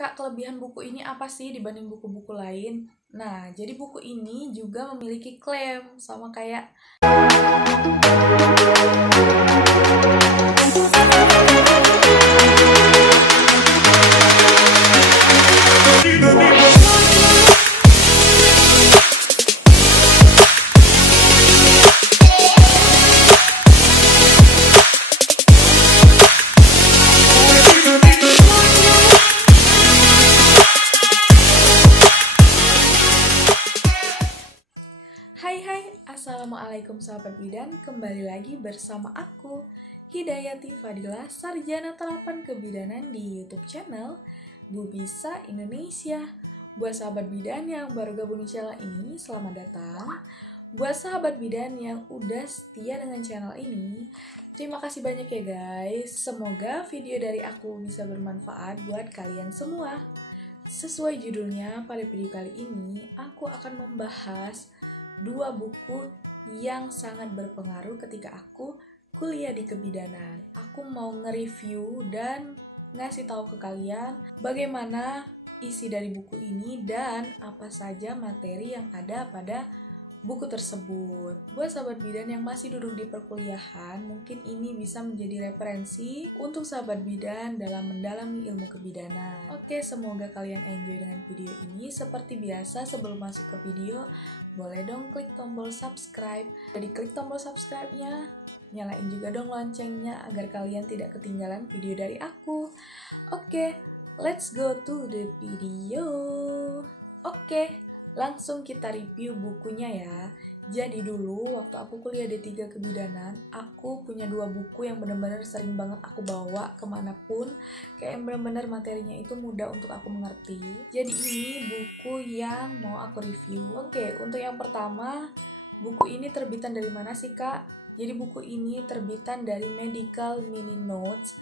Kak, kelebihan buku ini apa sih dibanding buku-buku lain? Nah, jadi buku ini juga memiliki klaim, sama kayak Hai, Assalamualaikum sahabat bidan, kembali lagi bersama aku, Hidayati Fadila, Sarjana Terapan Kebidanan di YouTube channel Bu Bisa Indonesia. Buat sahabat bidan yang baru gabung di channel ini, selamat datang. Buat sahabat bidan yang udah setia dengan channel ini, terima kasih banyak ya guys. Semoga video dari aku bisa bermanfaat buat kalian semua. Sesuai judulnya, pada video kali ini, aku akan membahas dua buku yang sangat berpengaruh ketika aku kuliah di kebidanan. Aku mau nge-review dan ngasih tahu ke kalian bagaimana isi dari buku ini dan apa saja materi yang ada pada buku tersebut. Buat sahabat bidan yang masih duduk di perkuliahan, mungkin ini bisa menjadi referensi untuk sahabat bidan dalam mendalami ilmu kebidanan. Oke, semoga kalian enjoy dengan video ini. Seperti biasa, sebelum masuk ke video, boleh dong klik tombol subscribe. Jadi klik tombol subscribe-nya, nyalain juga dong loncengnya agar kalian tidak ketinggalan video dari aku. Oke, let's go to the video. Oke, langsung kita review bukunya ya. Jadi dulu waktu aku kuliah D3 Kebidanan, aku punya dua buku yang benar-benar sering banget aku bawa kemanapun. Kayak benar-benar materinya itu mudah untuk aku mengerti. Jadi ini buku yang mau aku review. Oke, untuk yang pertama, buku ini terbitan dari mana sih kak? Jadi buku ini terbitan dari Medical Mini Notes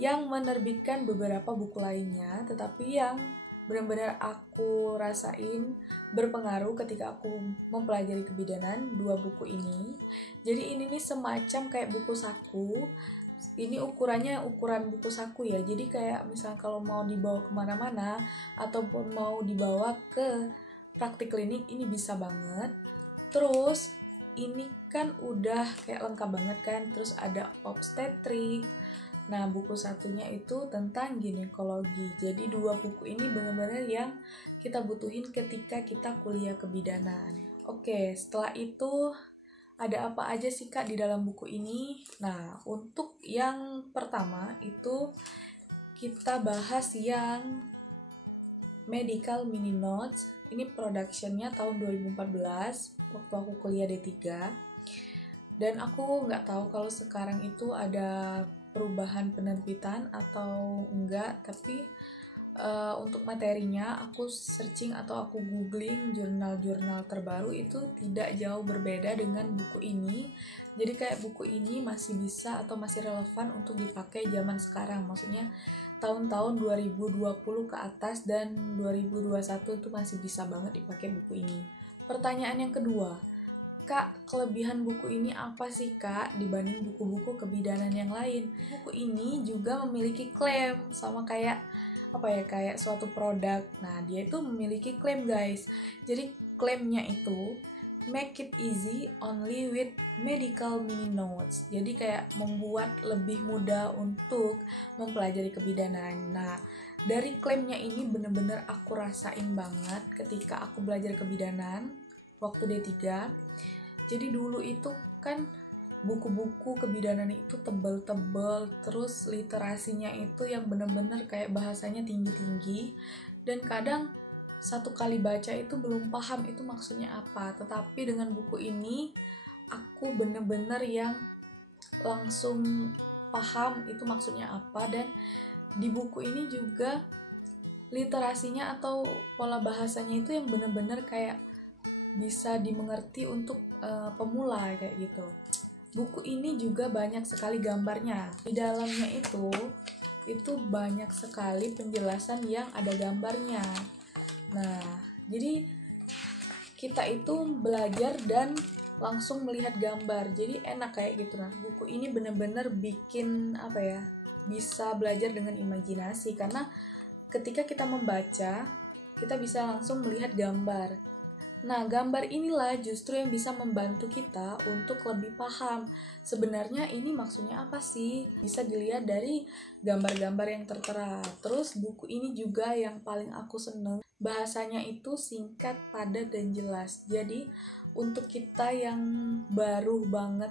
yang menerbitkan beberapa buku lainnya, tetapi yang benar-benar aku rasain berpengaruh ketika aku mempelajari kebidanan, dua buku ini. Jadi ini nih semacam kayak buku saku. Ini ukurannya ukuran buku saku ya. Jadi kayak misalnya kalau mau dibawa kemana-mana ataupun mau dibawa ke praktik klinik, ini bisa banget. Terus ini kan udah kayak lengkap banget kan. Terus ada obstetrik. Nah, buku satunya itu tentang ginekologi. Jadi dua buku ini benar-benar yang kita butuhin ketika kita kuliah kebidanan. Oke, setelah itu ada apa aja sih kak di dalam buku ini? Nah, untuk yang pertama itu kita bahas yang Medical Mini Notes. Ini production-nya tahun 2014 waktu aku kuliah D3. Dan aku nggak tahu kalau sekarang itu ada perubahan penerbitan atau enggak, tapi untuk materinya aku searching atau aku googling jurnal-jurnal terbaru itu tidak jauh berbeda dengan buku ini. Jadi kayak buku ini masih bisa atau masih relevan untuk dipakai zaman sekarang, maksudnya tahun-tahun 2020 ke atas dan 2021 itu masih bisa banget dipakai buku ini. Pertanyaan yang kedua, Kak, kelebihan buku ini apa sih kak dibanding buku-buku kebidanan yang lain? Buku ini juga memiliki klaim, sama kayak kayak suatu produk. Nah, dia itu memiliki klaim guys. Jadi klaimnya itu make it easy only with medical mini notes. Jadi kayak membuat lebih mudah untuk mempelajari kebidanan. Nah, dari klaimnya ini bener-bener aku rasain banget ketika aku belajar kebidanan waktu D3. Jadi dulu itu kan buku-buku kebidanan itu tebel-tebel, terus literasinya itu yang bener-bener kayak bahasanya tinggi-tinggi, dan kadang satu kali baca itu belum paham itu maksudnya apa. Tetapi dengan buku ini aku bener-bener yang langsung paham itu maksudnya apa, dan di buku ini juga literasinya atau pola bahasanya itu yang bener-bener kayak bisa dimengerti untuk pemula kayak gitu. Buku ini juga banyak sekali gambarnya. Di dalamnya itu banyak sekali penjelasan yang ada gambarnya. Nah, jadi kita itu belajar dan langsung melihat gambar. Jadi enak kayak gitu. Nah, buku ini bener-bener bikin bisa belajar dengan imajinasi, karena ketika kita membaca, kita bisa langsung melihat gambar. Nah, gambar inilah justru yang bisa membantu kita untuk lebih paham sebenarnya ini maksudnya apa sih. Bisa dilihat dari gambar-gambar yang tertera. Terus buku ini juga yang paling aku seneng, bahasanya itu singkat, padat, dan jelas. Jadi untuk kita yang baru banget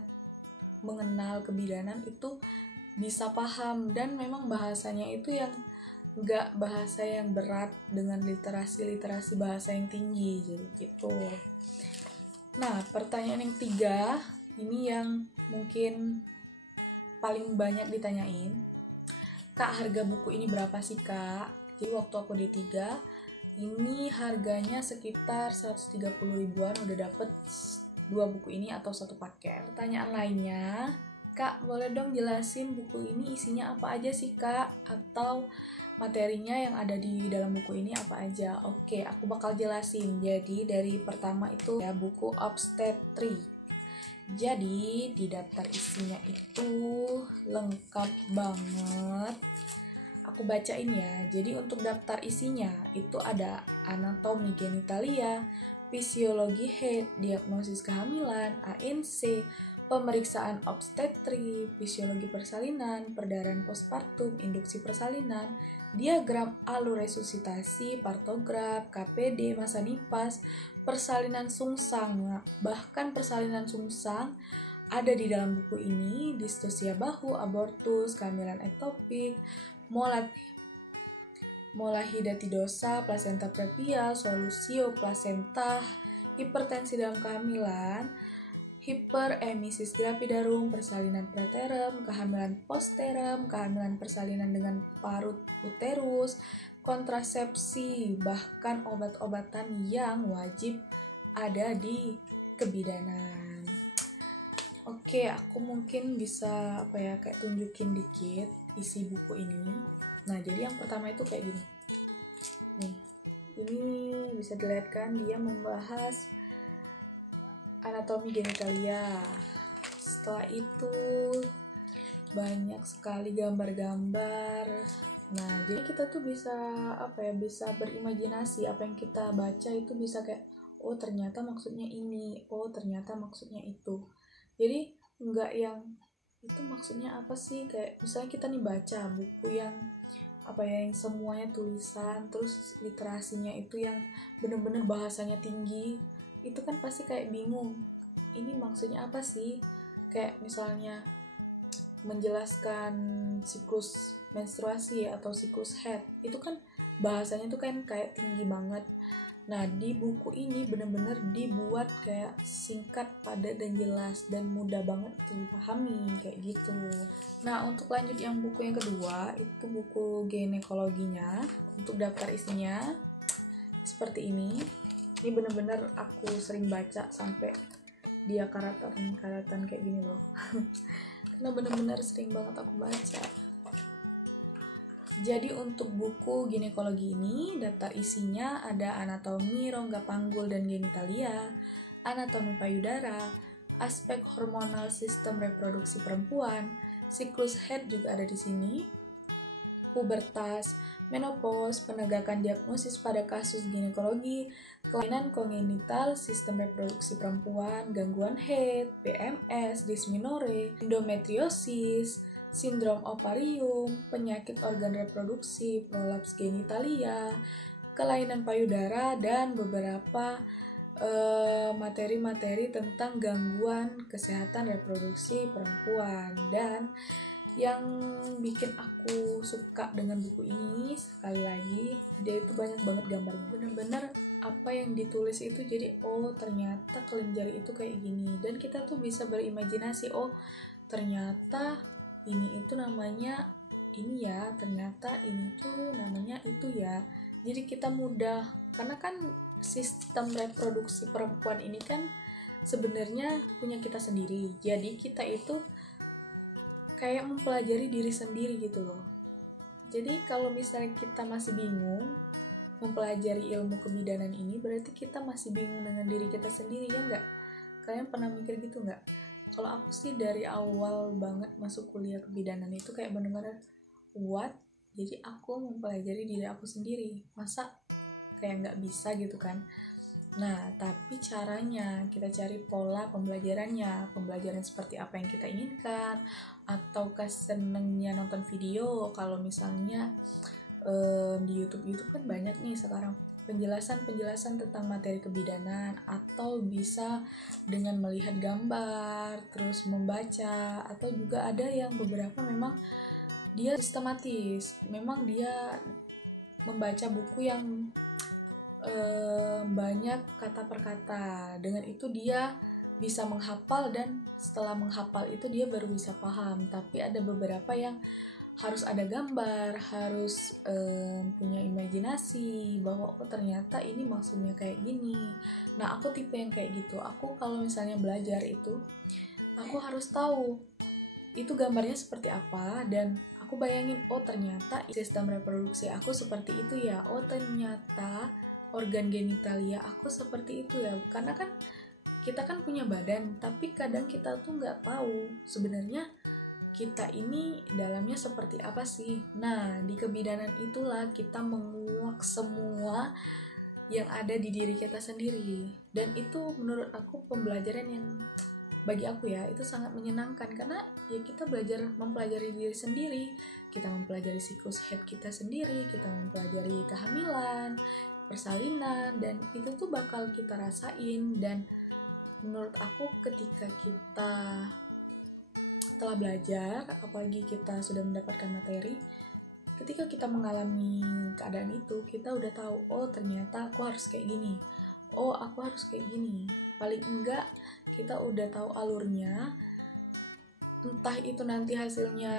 mengenal kebidanan itu bisa paham, dan memang bahasanya itu yang nggak bahasa yang berat dengan literasi bahasa yang tinggi, jadi gitu. Nah, pertanyaan yang 3 ini yang mungkin paling banyak ditanyain. Kak, harga buku ini berapa sih, Kak? Jadi waktu aku D3 ini harganya sekitar 130 ribuan, udah dapet 2 buku ini atau 1 paket. Pertanyaan lainnya, Kak, boleh dong jelasin buku ini isinya apa aja sih, Kak? Atau materinya yang ada di dalam buku ini apa aja? Oke, aku bakal jelasin. Jadi dari pertama itu ya, buku obstetri. Jadi di daftar isinya itu lengkap banget. Aku bacain ya. Jadi untuk daftar isinya itu ada anatomi genitalia, fisiologi haid, diagnosis kehamilan, ANC, pemeriksaan obstetri, fisiologi persalinan, perdarahan postpartum, induksi persalinan, diagram alur resusitasi, partograf, KPD, masa nipas, persalinan sungsang. Nah, bahkan persalinan sungsang ada di dalam buku ini, distosia bahu, abortus, kehamilan ektopik, molahidatidosa, plasenta previal, solusio, plasenta, hipertensi dalam kehamilan, hiperemesis gravidarum, persalinan preterm, kehamilan postterm, kehamilan persalinan dengan parut uterus, kontrasepsi, bahkan obat-obatan yang wajib ada di kebidanan. Oke, aku mungkin bisa kayak tunjukin dikit isi buku ini. Nah, jadi yang pertama itu kayak gini. Nih, ini bisa dilihat kan, dia membahas anatomi genitalia. Setelah itu banyak sekali gambar-gambar. Nah, jadi kita tuh bisa bisa berimajinasi. Apa yang kita baca itu bisa kayak, oh ternyata maksudnya ini, oh ternyata maksudnya itu. Jadi enggak yang itu maksudnya apa sih, kayak misalnya kita nih baca buku yang yang semuanya tulisan, terus literasinya itu yang bener-bener bahasanya tinggi, itu kan pasti kayak bingung, ini maksudnya apa sih. Kayak misalnya menjelaskan siklus menstruasi atau siklus haid, itu kan bahasanya tuh kan kayak tinggi banget. Nah, di buku ini bener-bener dibuat kayak singkat, padat, dan jelas, dan mudah banget dipahami, kayak gitu. Nah, untuk lanjut yang buku yang kedua, itu buku ginekologinya. Untuk daftar isinya seperti ini. Ini bener-bener aku sering baca sampai dia karatan kayak gini loh. Karena bener-bener sering banget aku baca. Jadi untuk buku ginekologi ini, daftar isinya ada anatomi rongga panggul dan genitalia, anatomi payudara, aspek hormonal sistem reproduksi perempuan, siklus haid juga ada di sini, pubertas, menopause, penegakan diagnosis pada kasus ginekologi, kelainan kongenital sistem reproduksi perempuan, gangguan haid, PMS, dysmenorrhea, endometriosis, sindrom ovarium, penyakit organ reproduksi, prolaps genitalia, kelainan payudara, dan beberapa materi-materi tentang gangguan kesehatan reproduksi perempuan. Dan yang bikin aku suka dengan buku ini, sekali lagi, dia itu banyak banget gambarnya. Bener-bener apa yang ditulis itu jadi, oh ternyata kelenjar itu kayak gini. Dan kita tuh bisa berimajinasi, oh ternyata ini itu namanya ini ya, ternyata ini tuh namanya itu ya. Jadi kita mudah, karena kan sistem reproduksi perempuan ini kan sebenarnya punya kita sendiri. Jadi kita itu kayak mempelajari diri sendiri gitu loh. Jadi kalau misalnya kita masih bingung mempelajari ilmu kebidanan ini, berarti kita masih bingung dengan diri kita sendiri, ya nggak? Kalian pernah mikir gitu nggak? Kalau aku sih dari awal banget masuk kuliah kebidanan itu kayak bener-bener what? Jadi aku mempelajari diri aku sendiri. Masa kayak nggak bisa gitu kan? Nah, tapi caranya kita cari pola pembelajarannya, pembelajaran seperti apa yang kita inginkan, ataukah senengnya nonton video. Kalau misalnya di YouTube kan banyak nih sekarang penjelasan tentang materi kebidanan, atau bisa dengan melihat gambar, terus membaca, atau juga ada yang beberapa memang dia sistematis, memang dia membaca buku yang banyak kata per kata. Dengan itu dia bisa menghafal, dan setelah menghafal itu dia baru bisa paham. Tapi ada beberapa yang harus ada gambar, harus punya imajinasi bahwa oh ternyata ini maksudnya kayak gini. Nah, aku tipe yang kayak gitu. Aku kalau misalnya belajar itu, aku harus tahu itu gambarnya seperti apa, dan aku bayangin oh ternyata sistem reproduksi aku seperti itu ya, oh ternyata organ genitalia aku seperti itu ya. Karena kan kita kan punya badan, tapi kadang kita tuh nggak tahu sebenarnya kita ini dalamnya seperti apa sih. Nah, di kebidanan itulah kita menguak semua yang ada di diri kita sendiri. Dan itu menurut aku pembelajaran yang bagi aku ya, itu sangat menyenangkan. Karena ya kita belajar mempelajari diri sendiri, kita mempelajari siklus head kita sendiri, kita mempelajari kehamilan, persalinan, dan itu tuh bakal kita rasain. Dan menurut aku ketika kita telah belajar, apalagi kita sudah mendapatkan materi, ketika kita mengalami keadaan itu, kita udah tahu, oh ternyata aku harus kayak gini, oh aku harus kayak gini. Paling enggak kita udah tahu alurnya, entah itu nanti hasilnya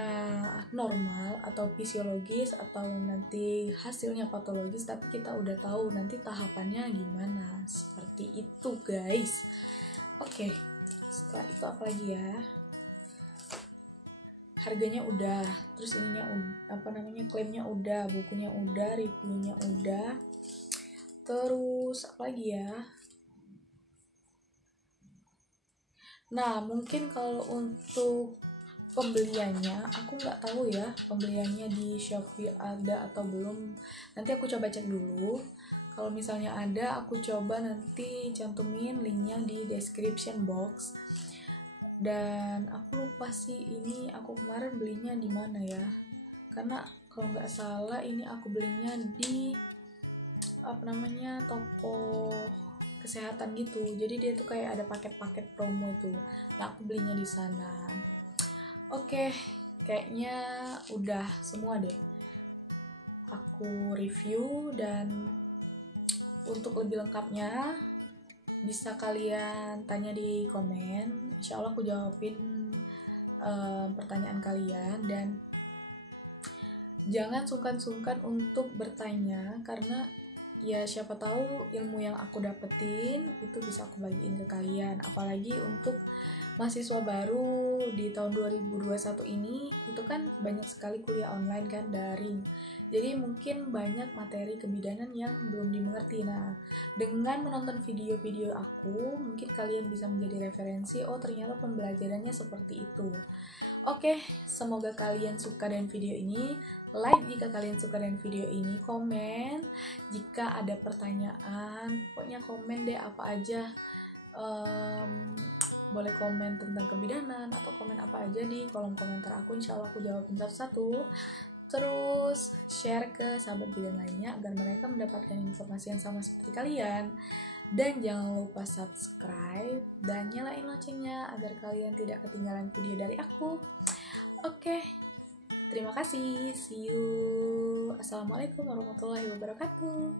normal atau fisiologis, atau nanti hasilnya patologis, tapi kita udah tahu nanti tahapannya gimana. Seperti itu guys. Oke, setelah itu apa lagi ya? Harganya udah, terus ininya klaimnya udah, bukunya udah, reviewnya udah, terus apa lagi ya? Nah, mungkin kalau untuk pembeliannya aku nggak tahu ya, pembeliannya di Shopee ada atau belum. Nanti aku coba cek dulu. Kalau misalnya ada, aku coba nanti cantumin linknya di description box. Dan aku lupa sih ini aku kemarin belinya di mana ya, karena kalau nggak salah ini aku belinya di toko kesehatan gitu. Jadi dia tuh kayak ada paket-paket promo itu. Nah, aku belinya di sana. Oke, kayaknya udah semua deh aku review, dan untuk lebih lengkapnya bisa kalian tanya di komen. Insya Allah aku jawabin pertanyaan kalian. Dan jangan sungkan-sungkan untuk bertanya, karena ya siapa tahu ilmu yang aku dapetin itu bisa aku bagiin ke kalian. Apalagi untuk mahasiswa baru di tahun 2021 ini, itu kan banyak sekali kuliah online kan, daring. Jadi mungkin banyak materi kebidanan yang belum dimengerti. Nah, dengan menonton video-video aku, mungkin kalian bisa menjadi referensi, oh ternyata pembelajarannya seperti itu. Oke, semoga kalian suka dengan video ini. Like jika kalian suka dengan video ini, komen jika ada pertanyaan, pokoknya komen deh apa aja. Boleh komen tentang kebidanan atau komen apa aja di kolom komentar aku, insya Allah aku jawabin satu-satu. Terus share ke sahabat bidan lainnya agar mereka mendapatkan informasi yang sama seperti kalian. Dan jangan lupa subscribe dan nyalain loncengnya agar kalian tidak ketinggalan video dari aku. Oke, terima kasih. See you. Assalamualaikum warahmatullahi wabarakatuh.